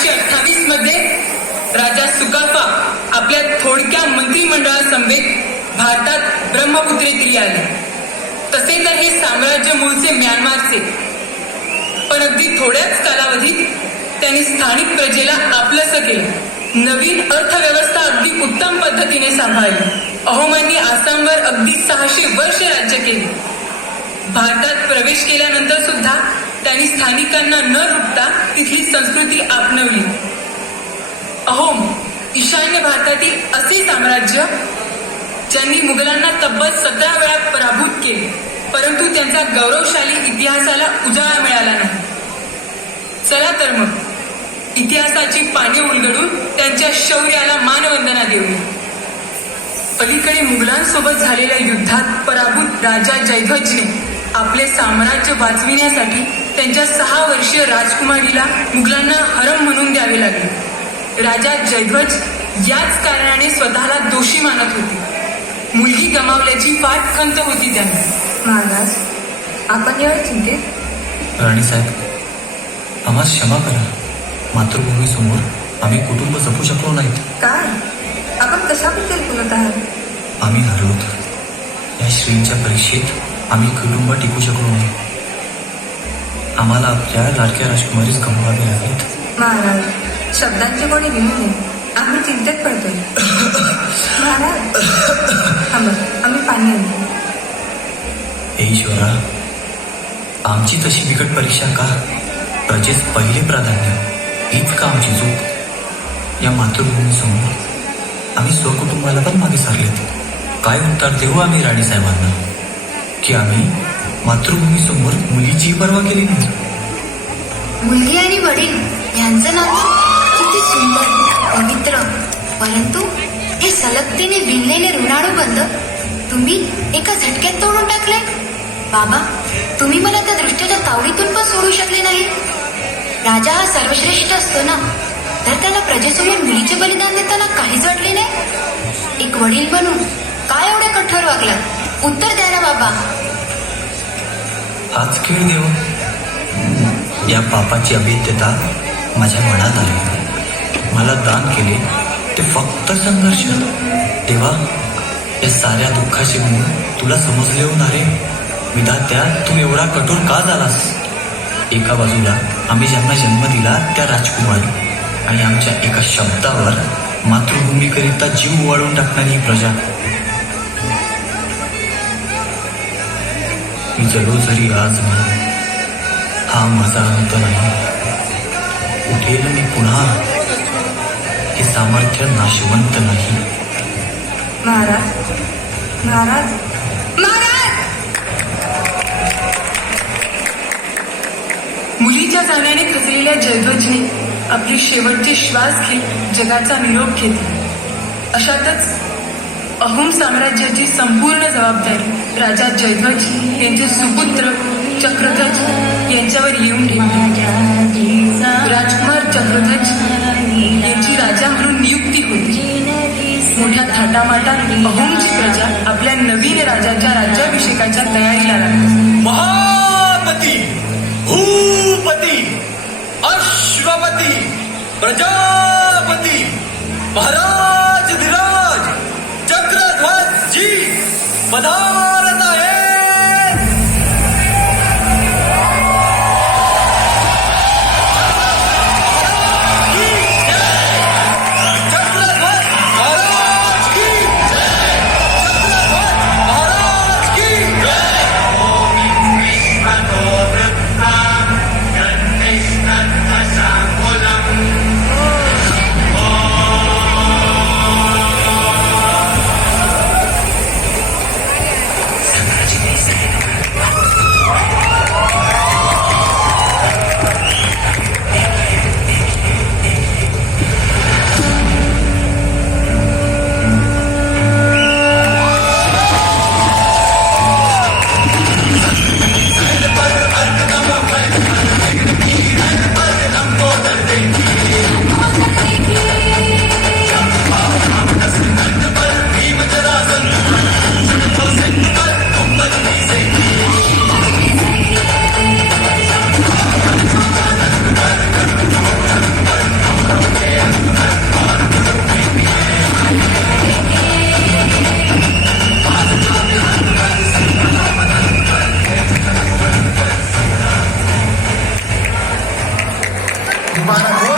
1228 मध्ये राजा सुकाफा आपल्या थोडक्या मंत्रिमंडळासमवेत भारतात ब्रह्मपुत्रे तीरी आले. तसे तर हे साम्राज्य मूळचे म्यानमारचे, पण अगदी थोड्याच कालावधीत त्यांनी स्थानिक प्रजेला आपलंसं केलं. नवीन अर्थव्यवस्था अगदी उत्तम पद्धतीने सांभाळली. अहोमांनी आसामवर अगदी 600 वर्ष राज्य केले. भारतात प्रवेश केल्यानंतर सुद्धा त्यांनी स्थानिकांना न लुटता तिथली संस्कृती आपणवली. अहोम ईशान्य भारतातील असे साम्राज्य ज्यांनी मुघलांना तब्बल 17 वेळा पराभूत केले, परंतु त्यांचा गौरवशाली इतिहासाला उजाळा मिळाला नाही. चला तर मग इतिहासाची पाने उलगडून त्यांच्या शौर्याला मानवंदना देऊया. अलीकडे मुघलांसोबत झालेल्या युद्धात पराभूत राजा जयध्वजने आपले साम्राज्य वाचविण्यासाठी त्यांच्या 6 वर्षीय राजकुमारीला मुघलांना हरम म्हणून द्यावे लागले. राजा जयध्वज याच कारणाने स्वतःला दोषी मानत होते. मुलगी गमावल्याची फार खंत होती त्यांना. महाराज, आपण यावेळी चिंतेत? राणीसाहेब, आम्हाला क्षमा करा. मातृभूमीसमोर आम्ही कुटुंब जपू शकलो नाहीत. काय? आपण कशाबद्दल बोलत आहात? आम्ही हरवत. या श्रींच्या परीक्षेत आम्ही कुटुंब टिकू शकलो नाही. आम्हाला आपल्या लाडक्या राजकुमारीच गमवावे लागलेत. महाराज, शब्दांची कोणी घेऊ नये. आम्ही चिंतेत पडतोय. महाराज, आम्ही पाणी आणतो. हे ईश्वरा, आमची तशी बिकट परीक्षा का? प्रजेस पहिले प्राधान्य, हीच का आमची चूक? या मातृभूमीसमोर आम्ही स्वकुटुंबाला पण मागे सारलेत. काय उत्तर देऊ आम्ही राणीसाहेबांना की आम्ही मातृभूमीसमोर मुलीची पर्वा केली नाही? मुलगी आणि वडील यांचं नातं किती सुंदर, पवित्र, परंतु हे सलगतेने विणलेले ऋणाणू बंध तुम्ही एका झटक्यात तोडून टाकले. बाबा, तुम्ही मला त्या दृष्ट्याच्या तावडीतून पण सोडू शकले नाही. राजा हा सर्वश्रेष्ठ असतो ना, तर त्याला प्रजेसमोर मुलीचे बलिदान देताना काहीच वाटले नाही. एक वडील बनून काय एवढे कठोर वागला? उत्तर द्या ना बाबा. हाच खेळ देव. या पापाची अभेद्यता माझ्या मनात आली. मला दान केले ते फक्त संघर्ष. तेव्हा या साऱ्या दुःखाचे मूळ तुला समजले होणारे. विधात्या, तू एवढा कठोर का झालास? एका बाजूला आम्ही ज्यांना जन्म दिला त्या राजकुमारी, आणि आमच्या एका शब्दावर मातृभूमीकरिता जीव वाळून टाकणारी ही प्रजा. मी जलो जरी आज मी, हा माझा अंत नाही. उठेल मी पुन्हा, हे सामर्थ्य नाशवंत नाही. महाराज, महाराज, महाराज! मुलीच्या जाण्याने खचलेल्या जयध्वजने आपले शेवटचे श्वास घेत जगाचा निरोप घेतला. अशातच अहोम साम्राज्याची संपूर्ण जबाबदारी राजा जयध्वज यांचे सुपुत्र चक्रध्वज यांच्यावर येऊन ठेवली. राजकुमार चक्रध्वज यांची राजा म्हणून नियुक्ती होती. मोठ्या थाटामाटात अहोमची प्रजा आपल्या नवीन राजाच्या राज्याभिषेकाच्या तयारीला लागली. महापती, भूपती, अश्वपती, प्रजापती, महाराज धीराज चक्रध्वज जी पधारत आहे.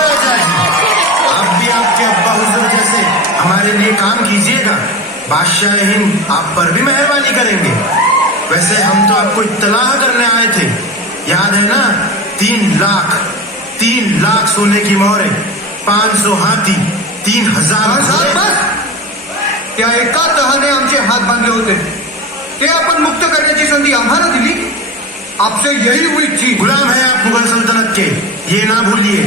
राजा जी, आप भी आपके अब्बा हुजूर जैसे हमारे लिए काम कीजिएगा। बादशाह हिंद आप पर भी मेहरबानी करेंगे। वैसे हम तो आपको इत्तलाह करने आए थे, याद है ना? 3 लाख सोने की मोहरें, 500 हाथी, 3000 त्या एका तहाने आमचे हात बांधले होते, ते आपण मुक्त करण्याची संधी आम्हाला दिली। आपसे यही उम्मीद थी। गुलाम है आप मुगल सल्तनत के, ये ना भूलिए।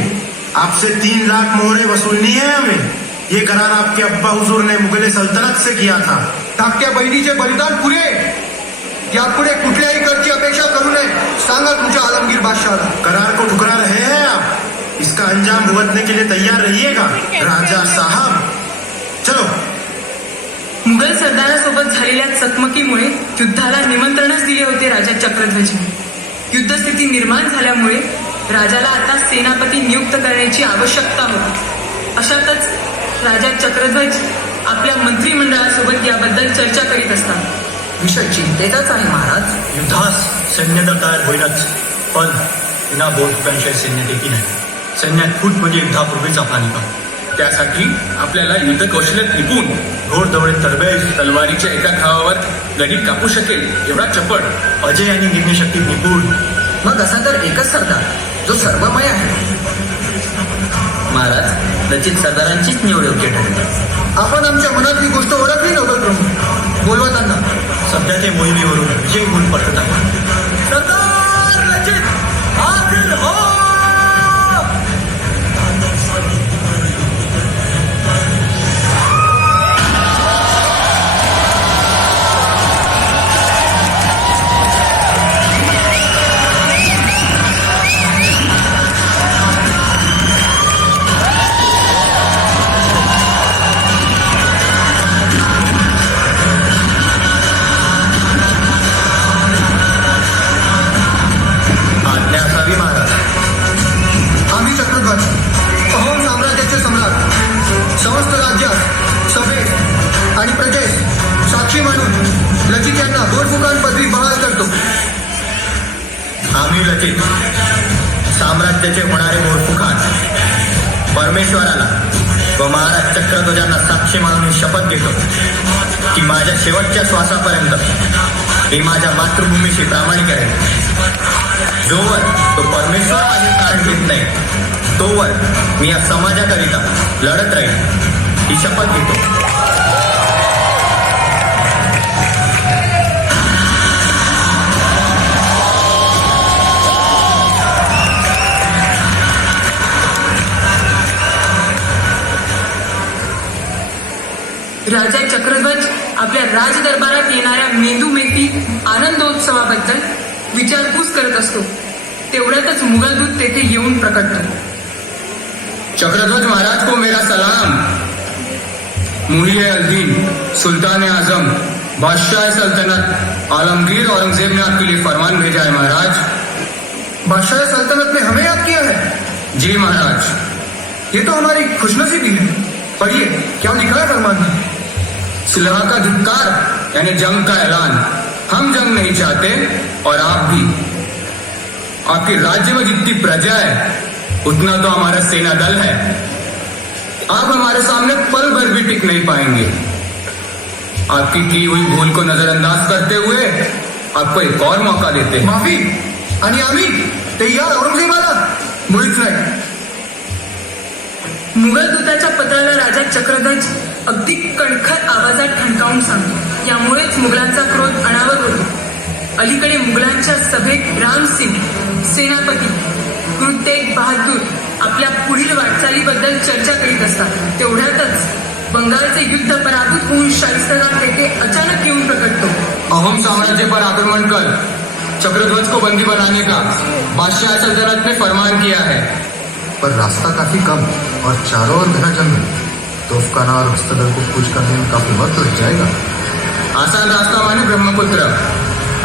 आपसे 3 लाख मोहरें वसूलनी है हमें। ये करार आपके अब्बा हुजूर ने मुगल सल्तनत से किया था। धाकट्या बहिणीचे बलिदान पुरे, यापुढे कुठल्याही करची अपेक्षा करू नये, सांगा तुमच्या आलमगीर बादशाहला। करार को ठुकरा रहे हैं आप, इसका अंजाम भुगतने के लिए तैयार रहिएगा राजा साहब। चलो। मुघल सरदारासोबत झालेल्या चकमकीमुळे युद्धाला निमंत्रणच दिले होते राजा चक्रध्वजने। युद्धस्थिती निर्माण झाल्यामुळे राजाला आता सेनापती नियुक्त करण्याची आवश्यकता होती। अशातच राजा चक्रध्वज आपल्या मंत्रिमंडळासोबत याबद्दल चर्चा करीत असतात। विषय चिंतेचाच आहे महाराज। युद्धास सैन्य तर तयार होईलच, पण विना बोलप्यांशिवाय सैन्य देखील नाही। सैन्यात फूट म्हणजे युद्धापूर्वीचा पानिका। त्यासाठी आपल्याला युद्ध कौशल्यात निपुण, घोडदौडे तरबेज, तलवारीच्या एका घावावर गणित कापू शकेल एवढा चपळ, अजय आणि निर्णयशक्ती निपुण। मग असा तर एकच सरदार जो सर्वमय आहे। महाराज, लचित सरदारांचीच निवड योग्य ठरली। आपण आमच्या मनातली गोष्ट ओळखली नव्हतं प्रमुख, बोलवा त्यांना। सध्या ते मोहिमेवरून विजय होऊन परतत आहे। सरदार लचित हाजीर हो। आज्ञा असावी महाराज। आम्ही चक्रध्वज, अहोम साम्राज्याचे सम्राट, समस्त राज्यात, सभेत आणि प्रजेस साक्षी मानून लचित यांना गोरफुकान पदवी बहाल करतो। आम्ही लचित साम्राज्याचे होणारे मोरफुखान परमेश्वराला व महाराज चक्रध्वजांना साक्षी मानून शपथ घेतो की माझ्या शेवटच्या श्वासापर्यंत मी माझ्या मातृभूमीशी प्रामाणिक आहे। जोवर तो परमेश्वर माझे प्राण घेत नाही तोवर मी या समाजाकरिता लढत राहील ही शपथ घेतो। राजा चक्रध्वज आपल्या राजदरबारात येणाऱ्या मेंदूमेटी आनंदोत्सवाबद्दल विचारपूस करत असतो। तेवढ्यातच मुघलदूत तेथे येऊन प्रकटतात। चक्रध्वज महाराज को मेरा सलाम। मुहिए अल-दीन सुल्तान आजम बादशाह सल्तनत आलमगीर औरंगजेब ने आपके लिए फरमान भेजा है महाराज। बादशाह सल्तनत ने हमें याद किया है। जी महाराज। ये तो हमारी खुशनसीबी है। पढ़िए, क्या लिखा है फरमान में? सुलह का धिक्कार यानी जंग का ऐलान। हम जंग नहीं चाहते और आप भी। आपके राज्य में जितनी प्रजा है उतना तो हमारा सेना दल है। आप हमारे सामने पल भर भी टिक नहीं पाएंगे। आपकी की हुई भूल को नजरअंदाज करते हुए आपको एक और मौका देते हैं। माफी आणि आम्ही ते या औरंगजेबाला मुळीच नाही। मुघल दूताच्या पत्राला राजा चक्रध्वज अगदी कणखर आवाजात ठणकावून सांगतो। यामुळेच मुघलांचा क्रोध अनावर होतो। अलीकडे मुघलांच्या सभेत रामसिंग सेनापती क्रुद्ध तेग बहादूर आपल्या पुढील वाटचालीबद्दल चर्चा करीत असतात। तेवढ्यातच बंगालचे युद्ध पराभूत होऊन शाहिस्तगार तेथे अचानक येऊन प्रकटतो। अहोम साम्राज्य पर आक्रमण कर चक्रध्वज को बंदी बनाने का बादशाह सल्तनत ने फरमान किया है। पर रास्ता काफी कम और चारों ओर घना जंगल। तोफखाना और हस्तदल को कूच करने में काफी वक्त लग जाएगा। आसान रास्ता माने ब्रह्मपुत्र।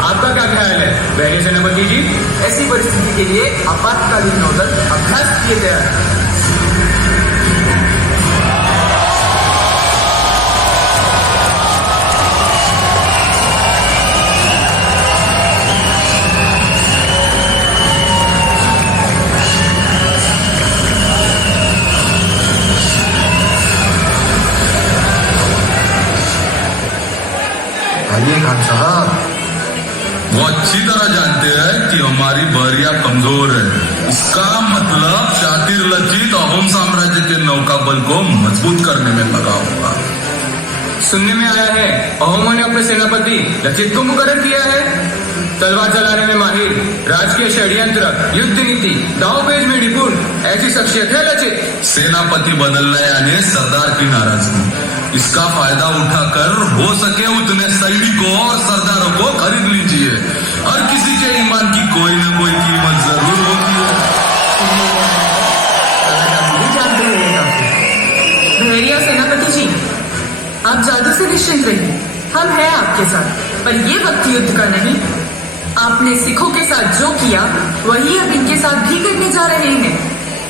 आपका क्या ख्याल है वैर्य सेनापति जी? ऐसी परिस्थिति के लिए आपातकालीन नौदल अभ्यास किए गया है। खान साहब। वो अच्छी तरह जानते हैं कि हमारी बहरिया कमजोर है। इसका मतलब शातिर लचित अहोम साम्राज्य के नौका बल को मजबूत करने में लगा होगा। सुनने में आया है अहोमों ने अपने सेनापति लचित को मुकर्रर किया है। तलवार चलाने में माहिर, राजकीय षड्यंत्र, युद्ध नीति, दांवपेच में निपुण, ऐसी शख्सियत है लचित। सेनापति बदलना यानी सरदार की नाराजगी। इसका फायदा उठाकर हो सके उतने सैनिकों और सरदारों को खरीद लीजिए। हर किसी के ईमान की कोई न कोई कीमत जरूर होती है। बहरिया सेनापति जी, आप जादू से निश्चिंत रहिए, हम हैं आपके साथ। पर ये वक्त युद्ध का नहीं। आपने सिखों के साथ जो किया वही अब इनके साथ भी करने जा रहे हैं।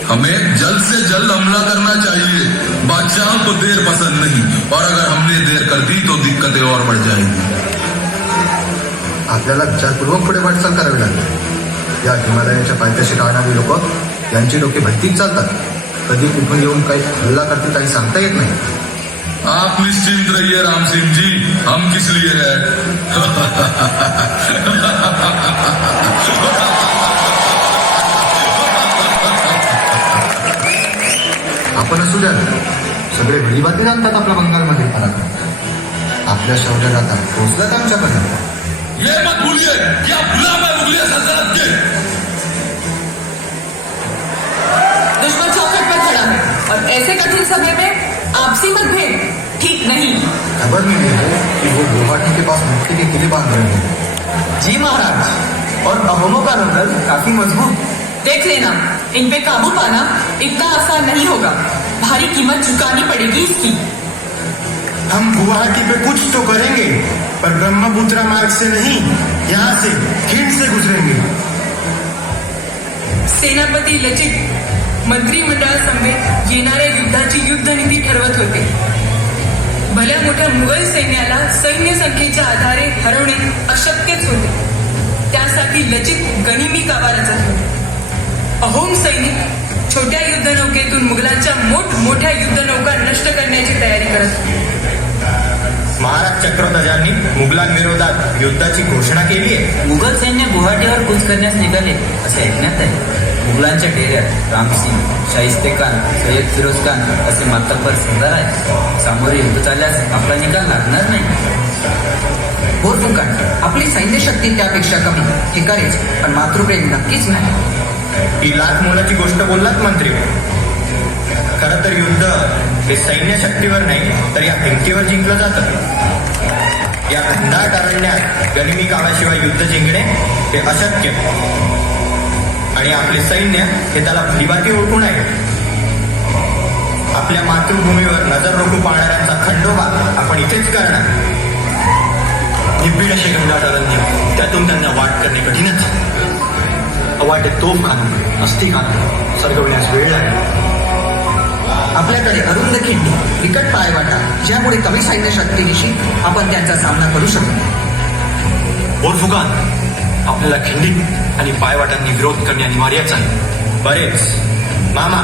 हमें जल्द से जल्द हमला करना चाहिए। बादशाह को देर पसंद नहीं, और अगर हमने देर कर दी तो दिक्कतें और बढ़ जाएंगी। आपल्याला विचारपूर्वक पुढे वाटचाल करावी लागेल। या हिमालयाच्या पायथ्याशी राहणारी लोक यांची डोके भट्टीत चालतात. कधी कुठून येऊन काही हल्ला करतील काही सांगता येत नाही. आप निश्चिंत रहिए राम सिंह जी, हम किस लिए हैं? आपण असू द्या ना. सगळे भलीभाती जाणतात आपल्या बंगालमध्ये पराक्रम. आपल्या शौर्यगाथा पोहोचल्यात आमच्यापर्यंत. ये मत भूलिए कि आप गुलाम है मुगलिया सल्तनत के। दुश्मन चौखट पर खड़ा है और ऐसे कठिन समय में आपसी मतभेद ठीक नहीं। खबर मिली है कि वो गुवाहाटी के पास मिट्टी के किले बांध रहे हैं। जी महाराज, और अहोमों का नंगल काफी मजबूत। देख लेना, इन पे काबू पाना इतना आसान नहीं होगा। भारी कीमत चुकानी पड़ेगी इसकी। हम गुवाहाटी पे कुछ तो करेंगे, पर ब्रह्मपुत्र मार्ग से नहीं, यहाँ से खिंड से गुजरेंगे। सेनापती लचित मंत्रिमंडळासमवेत येणाऱ्या युद्धाची युद्धनीती ठरवत होते. भल्या मोठ्या मुघल सैन्याला सैन्य संख्येच्या आधारे हरवणे अशक्यच होते. त्यासाठी लचित गनिमी कावा रचत होते. अहोम सैनिक छोट्या युद्धनौकेतून मुघलांच्या मोठमोठ्या युद्धनौका नष्ट करण्याची तयारी करत होते. महाराज चक्रध्वजांनी मुघलांविरोधात युद्धाची घोषणा केली आहे. मुघल सैन्य गुवाहाटीवर कूच करण्यास निघाले असे ऐकण्यात आहे. मुघलांच्या डेऱ्यात रामसिंग, शाहिस्ते खान, सय्यद फिरोज खान असे मातब्बर सरदार आहेत. सामोरे युद्ध चालल्यास आपला निकाल लागणार नाही. बोरफुकान, आपली सैन्य शक्ती त्यापेक्षा कमी हे करेच, पण मातृप्रेम नक्कीच नाही. ही लाख मोलाची गोष्ट बोललात मंत्री. खरं तर युद्ध हे सैन्य शक्तीवर नाही तर या भिंतीवर जिंकलं जातं. या घनदाट अरण्यात गनिमी कावाशिवाय युद्ध जिंकणे हे अशक्य, आणि आपले सैन्य हे त्याला भलीभाती ओळखून आहे. आपल्या मातृभूमीवर नजर रोखू पाहणाऱ्यांचा खंडोबा आपण इथेच करणार. निबिड असे घनदाट अरण्य, त्यातून त्यांना वाट करणे कठीणच. अवाटे तोफखाना, अस्थिखाना सरगवण्यास वेळ लागेल. आपल्याकडे अरुंद खिंडी, बिकट पायवाटा, ज्यामुळे कमी सैन्य शक्तीनिशी आपण त्यांचा सामना करू शकतो. बोरफुकान, आपल्याला खिंडीत आणि पायवाटांनी विरोध करणे अनिवार्यच आहे. बरेच मामा,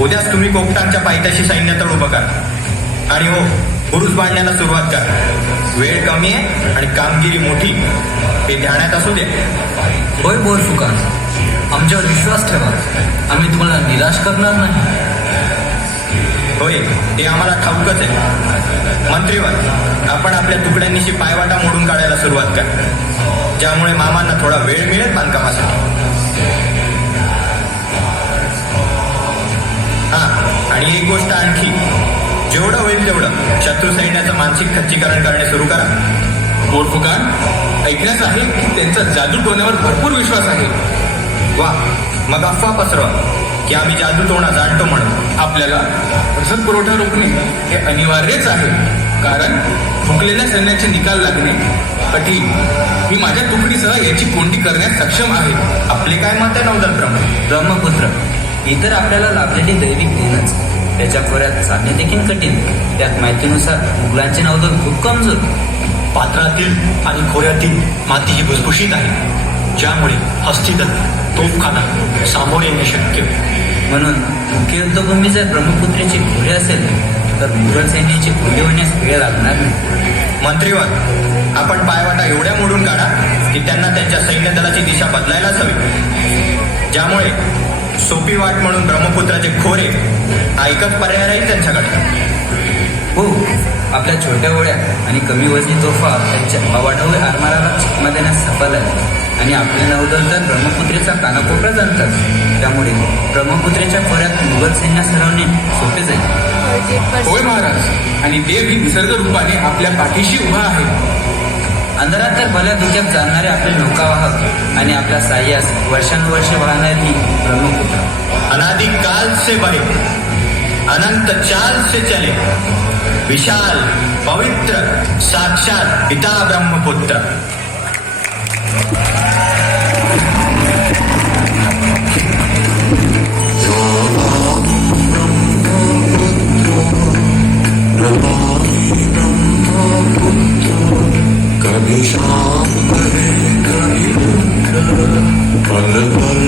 उद्याच तुम्ही कोकटांच्या पायथ्याशी सैन्य तळ उभं करा आणि हो बुरुज बांधण्याला सुरुवात करा. वेळ कमी आहे आणि कामगिरी मोठी, हे ध्यानात असू दे. होय बोरफुकान, आमच्यावर विश्वास ठेवा. आम्ही तुम्हाला निराश करणार नाही. होय, ते आम्हाला ठाऊकच आहे. मंत्रीवर, आपण आपल्या तुकड्यांनीशी पायवाटा मोडून काढायला सुरुवात करा, ज्यामुळे मामांना थोडा वेळ मिळेल बांधकामासाठी. हा, आणि एक गोष्ट आणखी, जेवढं होईल तेवढं शत्रू सैन्याचं मानसिक खच्चीकरण करणे सुरू करा. बोरफुकान, ऐकण्यास आहे की त्यांचा जादू टोण्यावर भरपूर विश्वास आहे. वा, मग अफवा पसरवा की आम्ही जादू टोणा जाणतो म्हणून. आपल्याला रसद पुरवठा रोखणे हे अनिवार्यच आहे, कारण फुकलेल्या सैन्याचे निकाल लागणे कठीण. मी माझ्या तुकडीसह याची कोंडी करण्यास सक्षम आहे. आपले काय मत आहे नौदल प्रमुख? ब्रह्मपुत्र ही तर आपल्याला लाभलेली दैविक देणच. त्याच्या खोऱ्यात साधणे देखील कठीण. त्यात माहितीनुसार मुघलांचे नौदल खूप कमजोर. पात्रातील आणि खोऱ्यातील माती ही भुसभुशीत आहे, ज्यामुळे हस्तिदल, तोफखाना सामोरे येणे शक्य. म्हणून मुख्य युद्धभूमी जर ब्रह्मपुत्रेची खोरे असेल तर मुघल सैन्याची खोली होण्यास वेळ लागणार नाही. मंत्रीवर, आपण पायवाटा एवढ्या मोडून काढा की त्यांना त्यांच्या सैन्य दलाची दिशा बदलायलाच हवी, ज्यामुळे सोपी वाट म्हणून ब्रह्मपुत्राचे खोरे हा एकच पर्याय राहील त्यांच्याकडे. हो, आपल्या छोट्या होड्या आणि कमी वजनी तोफा त्यांच्या अवाढव्य आरमाराला चकमा देण्यास सफल आहे आणि आपले नौदल तर ब्रह्मपुत्रेचा कानाकोपरा जाणतात. त्यामुळे ब्रह्मपुत्रेच्या खोऱ्यात मुघल सैन्य हरवणे सोपे जाईल. होय महाराज, आणि देवही निसर्ग रूपाने आपल्या पाठीशी उभा आहे. अंधारात तर भल्या धुक्यात जाणणारे आपले नौकावाहक आणि आपल्या साह्यास वर्षानुवर्षे वाहणारी ब्रह्मपुत्र अनादि काल से बहे, अनंत चाल से चले, विशाल पवित्र साक्षात पिता ब्रह्मपुत्र. कभी शाम बहे कभी पल पल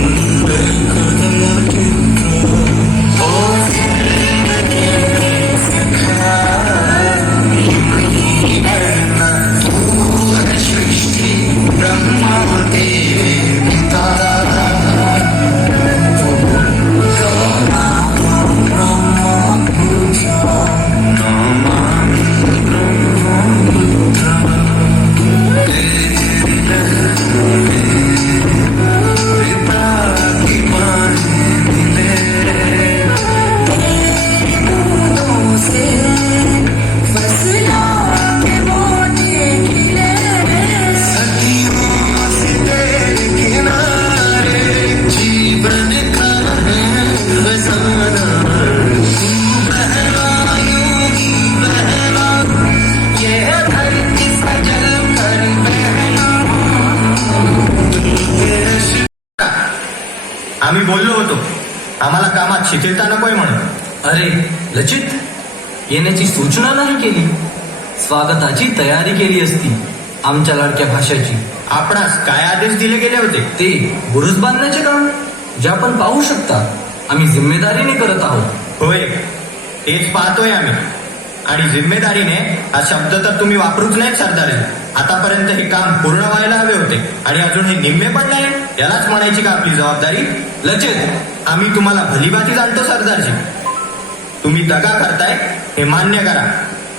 आम्ही बोललो होतो, आम्हाला कामात शिथिलता नकोय म्हणून. अरे लचित, येण्याची सूचना नाही केली. स्वागताची तयारी केली असती आमच्या लाडक्या भाषाची. आपणास काय आदेश दिले गेले होते? ते बुरुज बांधण्याचे काम, जे आपण पाहू शकता आम्ही जिम्मेदारीने करत आहोत. होय, तेच पाहतोय आम्ही. आणि जिम्मेदारीने हा शब्द तर तुम्ही वापरूच नाहीत सरदारजी. आतापर्यंत हे काम पूर्ण व्हायला हवे होते आणि अजून हे निम्मे पण नाही. यालाच म्हणायची का आपली जबाबदारी? लचित, आम्ही तुम्हाला भलीभाती जाणतो सरदारजी. तुम्ही दगा करताय हे मान्य करा.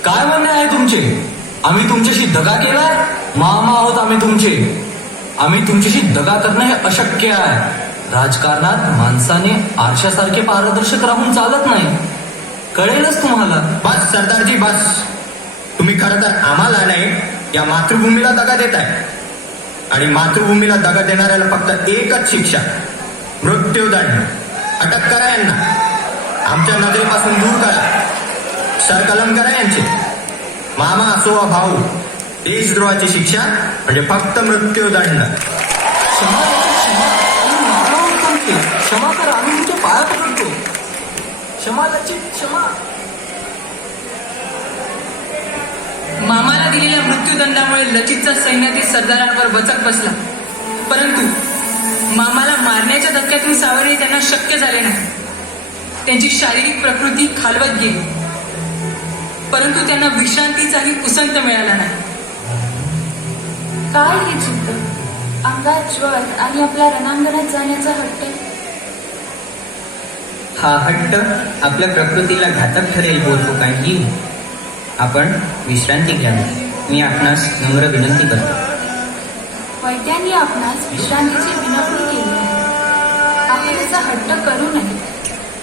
काय म्हणणे आहे तुमचे? आम्ही तुमच्याशी दगा केलाय? मामा आहोत आम्ही तुमचे. आम्ही तुमच्याशी दगा करणं हे अशक्य आहे. राजकारणात माणसाने आरशासारखे पारदर्शक राहून चालत नाही, कळेलच तुम्हाला. बस सरदारजी बस. तुम्ही खरं तर आम्हाला नाही, या मातृभूमीला दगा देताय. आणि मातृभूमीला दगा देणाऱ्याला फक्त एकच शिक्षा, मृत्यूदंड. अटक करा यांना, आमच्या नजरेपासून दूर करा, सरकलम करा यांचे. मामा असो वा भाऊ, देशद्रोहाची शिक्षा म्हणजे फक्त मृत्यूदंड. क्षमा क्षमा, आम्ही मामा आहोत तुमचे. क्षमा करा, आम्ही तुमच्या पाया पडतो. क्षमा लचित, क्षमा. मामाला दिलेल्या मृत्यूदंडामुळे लचितचा सैन्यातील सरदारांवर वचक बसला. परंतु मामाला मारण्याच्या धक्क्यातून सावरणे त्यांना शक्य झाले नाही. त्यांची शारीरिक प्रकृती खालवत गेली, परंतु त्यांना विश्रांतीचाही उसंत मिळाला नाही. काय हे चित्त, अंगात ज्वर आणि आपल्या रणांगणात जाण्याचा हट्ट. हा हट्ट आपल्या प्रकृतीला घातक ठरेल बोलफोकांची. आपण विश्रांती घ्यावी, मी आपणास नम्र विनंती करतो. वैद्यांनी आपणास विश्रांतीची विनंती केली आहे. आपण त्याचा हट्ट करू नये.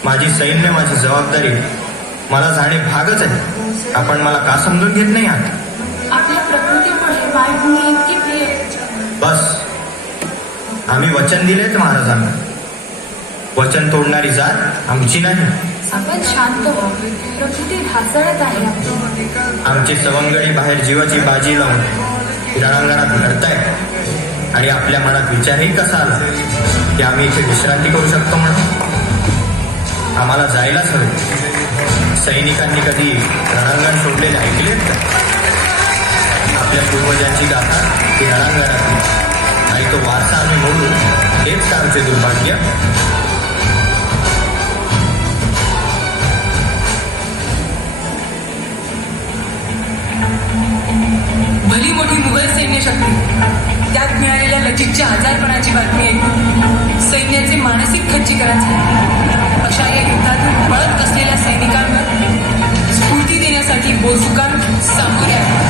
माझी सैन्य, माझी जबाबदारी मला जाणे भागच आहे. आपण मला का समजून घेत नाही आहात? आपल्या प्रकृतीपुढे मायभूमी इतकी प्रिय. बस, आम्ही वचन दिलेत महाराजांना. वचन तोडणारी जात आमची नाही. आपण शांत व्हा, प्रकृती ढासळत आहे आपली. आमचे सवंगडी बाहेर जीवाची बाजी लावून रणांगणात लढतायत आणि आपल्या मनात विचारही कसा आला की आम्ही इथे विश्रांती करू शकतो म्हणून. आम्हाला जायलाच हवे. सैनिकांनी कधी रणांगण सोडलेले ऐकलेत का? आपल्या पूर्वजांची गाथा ही रणांगणातली, आणि तो वारसा आम्ही मोडू हेच का आमचे दुर्भाग्य? भली मोठी मुघल लचितच्या आजारपणाची बातमी ऐकून सैन्याचे मानसिक खच्चीकरण झाले. अशा या युद्धातून पळत असलेल्या सैनिकांवर स्फूर्ती देण्यासाठी बोलफुकान सामोरे आले.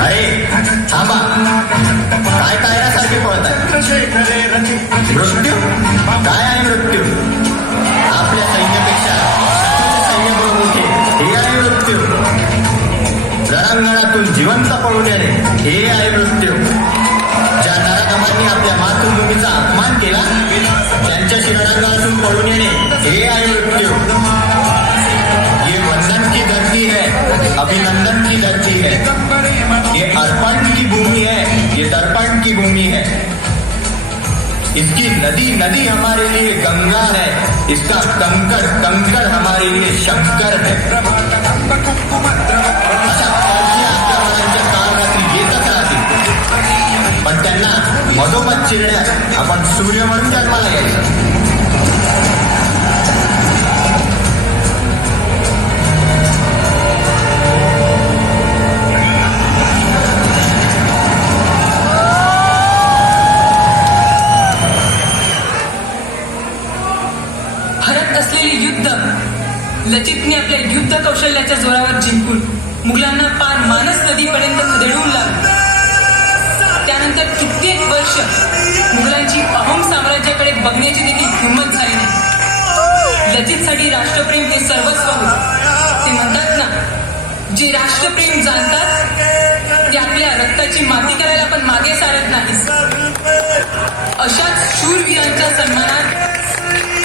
अरे थांबा, काय कायरासारखे पळताय? मृत्यू काय आहे मृत्यू? आपल्या सैन्यापेक्षा सैन्य मोठे हे आहे मृत्यू. रणांगणातून जिवंत पळून येणे हे आहे मृत्यू. ज्या नराधमांनी आपल्या मातृभूमीचा अपमान केला त्यांच्याशी रणांगणातून पळून येणे हे आहे मृत्यू. ये वंदन की धरती है, अभिनंदन की धरती है, ये अर्पण की भूमि है, ये दर्पण की भूमि है. इसकी नदी नदी हमारे लिए गंगा है, इसका कंकड़ कंकड़ हमारे लिए शंकर है. अशा पालख्या आपल्या वडांच्या काळरात्री येतच राहतील, पण त्यांना मधोमध चिरण्यात आपण सूर्य म्हणून जन्माला यायचं. हरत असलेले युद्ध लचितने आपल्या युद्ध कौशल्याच्या जोरावर जिंकून मुघलांना पार मानस नदीपर्यंत खदेडून लागले. त्यानंतर कित्येक वर्ष मुघलांची अहोम साम्राज्याकडे बघण्याची देखील हिंमत झाली नाही. लचितसाठी राष्ट्रप्रेम हे सर्वस्व होते. ते म्हणतात ना, जे राष्ट्रप्रेम जाणतात ते आपल्या रक्ताची माती करायला पण मागे सारत नाही. अशाच शूरवीरांच्या सन्मानात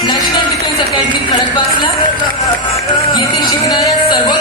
नॅशनल डिफेन्स अकॅडमी खडकवासला येथे शिकणाऱ्या सर्व